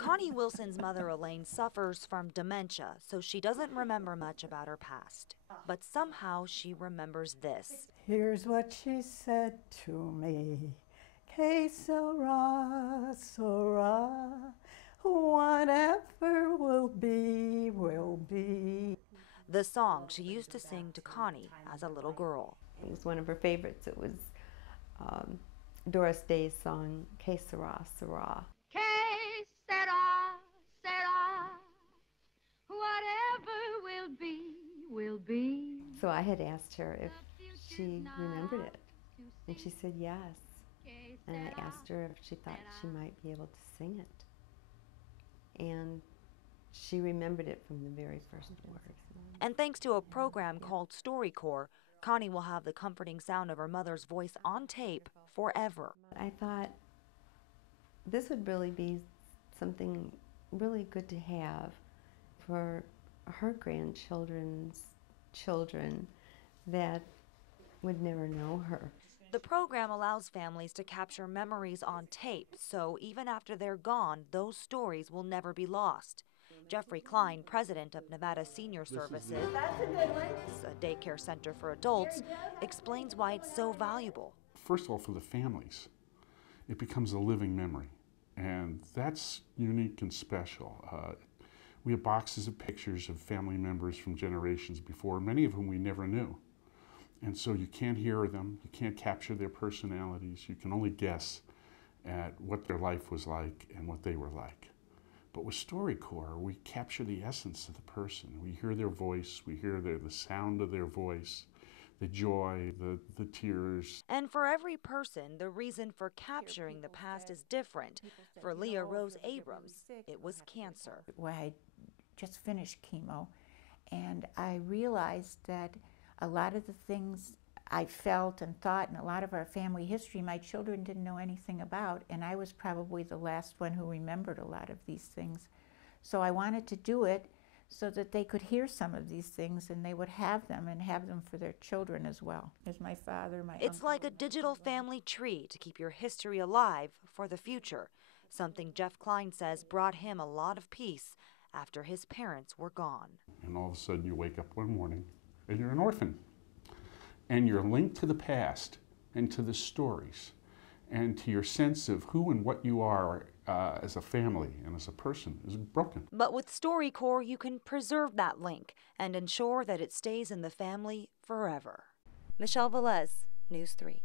Connie Wilson's mother Elaine suffers from dementia, so she doesn't remember much about her past. But somehow she remembers this. Here's what she said to me. Que sera, sera, whatever will be, will be. The song she used to sing to Connie as a little girl. It was one of her favorites. It was Doris Day's song, Que sera, sera. Que sera, sera, whatever will be, will be. So I had asked her if she remembered it, and she said yes. And I asked her if she thought she might be able to sing it. And she remembered it from the very first words. And thanks to a program called StoryCorps, Connie will have the comforting sound of her mother's voice on tape forever. I thought this would really be something really good to have for her grandchildren's children that would never know her. The program allows families to capture memories on tape, so even after they're gone, those stories will never be lost. Jeffrey Klein, president of Nevada Senior Services, a daycare center for adults, explains why it's so valuable. First of all, for the families, it becomes a living memory, and that's unique and special. We have boxes of pictures of family members from generations before, many of whom we never knew. And so you can't hear them, you can't capture their personalities, you can only guess at what their life was like and what they were like. But with StoryCorps, we capture the essence of the person. We hear their voice, we hear the sound of their voice, the joy, the tears. And for every person, the reason for capturing the past is different. For Leah Rose Abrams, it was cancer. Well, I just finished chemo, and I realized that a lot of the things I felt and thought, and a lot of our family history, my children didn't know anything about, and I was probably the last one who remembered a lot of these things. So I wanted to do it so that they could hear some of these things and they would have them and have them for their children as well. There's my father, my It's uncle. like a digital family tree to keep your history alive for the future, something Jeff Klein says brought him a lot of peace after his parents were gone. And all of a sudden you wake up one morning and you're an orphan. And you're linked to the past and to the stories and to your sense of who and what you are as a family and as a person is broken. But with StoryCorps, you can preserve that link and ensure that it stays in the family forever. Michelle Velez, News 3.